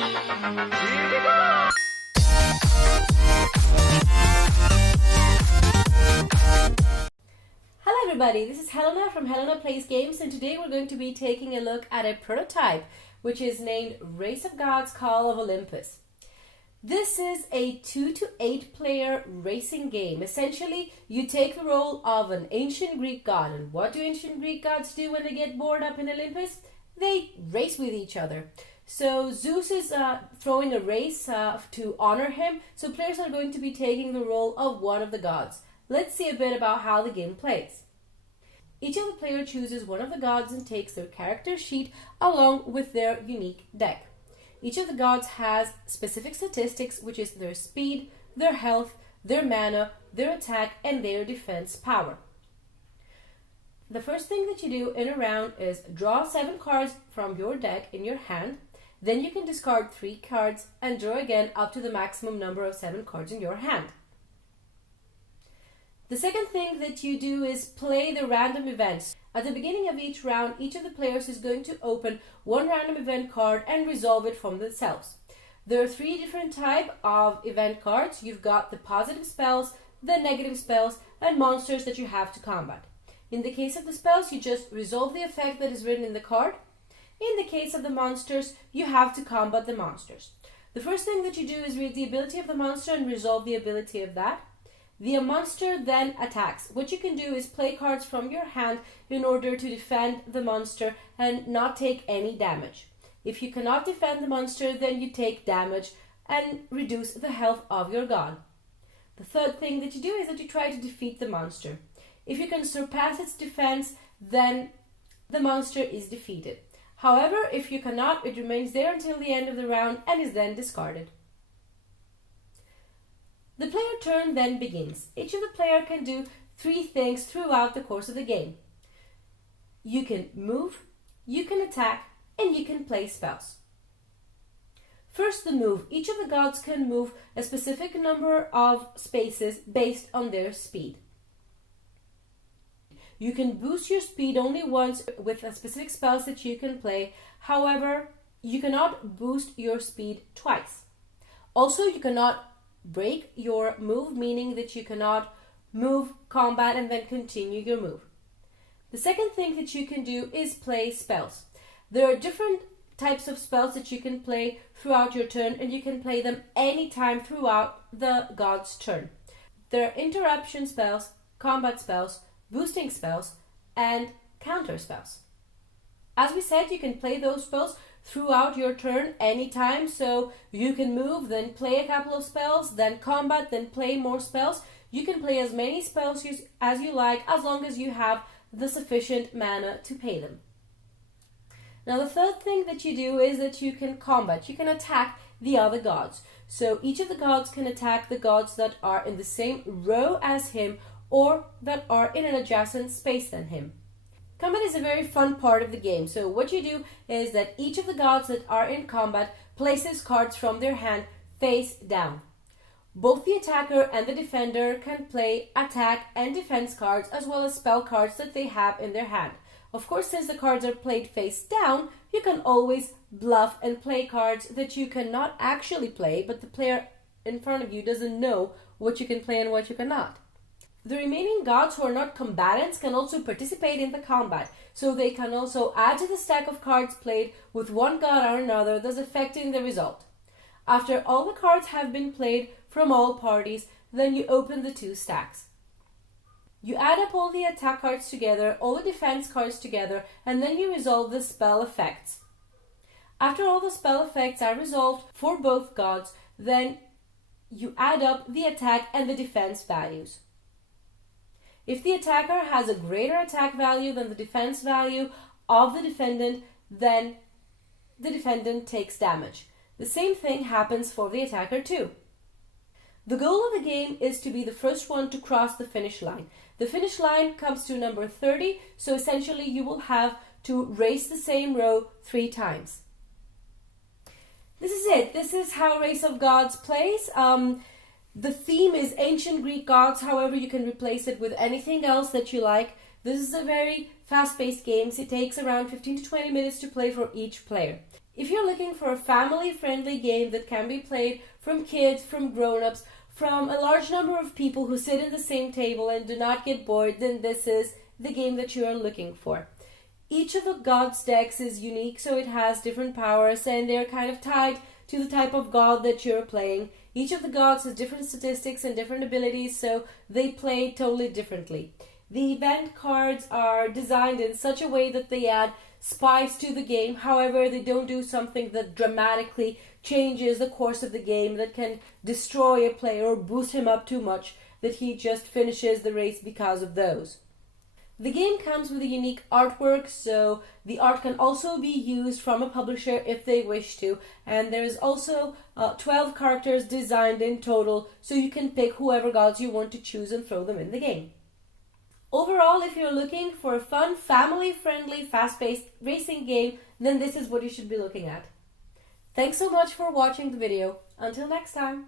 Hello everybody, this is Helena from Helena Plays Games, and today we're going to be taking a look at a prototype which is named Race of Gods Call of Olympus. This is a 2 to 8 player racing game. Essentially, you take the role of an ancient Greek god. And what do ancient Greek gods do when they get bored up in Olympus? They race with each other. So Zeus is throwing a race to honor him. So players are going to be taking the role of one of the gods. Let's see a bit about how the game plays. Each of the players chooses one of the gods and takes their character sheet along with their unique deck. Each of the gods has specific statistics, which is their speed, their health, their mana, their attack, and their defense power. The first thing that you do in a round is draw 7 cards from your deck in your hand. Then you can discard 3 cards and draw again up to the maximum number of 7 cards in your hand. The second thing that you do is play the random events. At the beginning of each round, each of the players is going to open one random event card and resolve it from themselves. There are 3 different types of event cards. You've got the positive spells, the negative spells, and monsters that you have to combat. In the case of the spells, you just resolve the effect that is written in the card. In the case of the monsters, you have to combat the monsters. The first thing that you do is read the ability of the monster and resolve the ability of that. The monster then attacks. What you can do is play cards from your hand in order to defend the monster and not take any damage. If you cannot defend the monster, then you take damage and reduce the health of your god. The third thing that you do is that you try to defeat the monster. If you can surpass its defense, then the monster is defeated. However, if you cannot, it remains there until the end of the round and is then discarded. The player turn then begins. Each of the player can do 3 things throughout the course of the game. You can move, you can attack, and you can play spells. First, the move. Each of the gods can move a specific number of spaces based on their speed. You can boost your speed only once with specific spells that you can play. However, you cannot boost your speed twice. Also, you cannot break your move, meaning that you cannot move, combat, and then continue your move. The second thing that you can do is play spells. There are different types of spells that you can play throughout your turn, and you can play them anytime throughout the god's turn. There are interruption spells, combat spells, boosting spells, and counter spells. As we said, you can play those spells throughout your turn anytime, so you can move, then play a couple of spells, then combat, then play more spells. You can play as many spells as you like, as long as you have the sufficient mana to pay them. Now, the third thing that you do is that you can combat. You can attack the other gods. So each of the gods can attack the gods that are in the same row as him or that are in an adjacent space than him. Combat is a very fun part of the game. So what you do is that each of the gods that are in combat places cards from their hand face down. Both the attacker and the defender can play attack and defense cards as well as spell cards that they have in their hand. Of course, since the cards are played face down, you can always bluff and play cards that you cannot actually play, but the player in front of you doesn't know what you can play and what you cannot. The remaining gods who are not combatants can also participate in the combat, so they can also add to the stack of cards played with one god or another, thus affecting the result. After all the cards have been played from all parties, then you open the 2 stacks. You add up all the attack cards together, all the defense cards together, and then you resolve the spell effects. After all the spell effects are resolved for both gods, then you add up the attack and the defense values. If the attacker has a greater attack value than the defense value of the defendant, then the defendant takes damage. The same thing happens for the attacker too. The goal of the game is to be the first one to cross the finish line. The finish line comes to number 30, so essentially you will have to race the same row 3 times. This is it. This is how Race of Gods plays. The theme is ancient Greek gods, however you can replace it with anything else that you like. This is a very fast-paced game. It takes around 15 to 20 minutes to play for each player. If you're looking for a family-friendly game that can be played from kids, from grown-ups, from a large number of people who sit at the same table and do not get bored, then this is the game that you are looking for. Each of the gods decks is unique, so it has different powers and they're kind of tied to the type of god that you're playing. Each of the gods has different statistics and different abilities, so they play totally differently. The event cards are designed in such a way that they add spice to the game. However, they don't do something that dramatically changes the course of the game, that can destroy a player or boost him up too much that he just finishes the race because of those. The game comes with a unique artwork, so the art can also be used from a publisher if they wish to, and there is also 12 characters designed in total, so you can pick whoever gods you want to choose and throw them in the game. Overall, if you're looking for a fun, family-friendly, fast-paced racing game, then this is what you should be looking at. Thanks so much for watching the video. Until next time.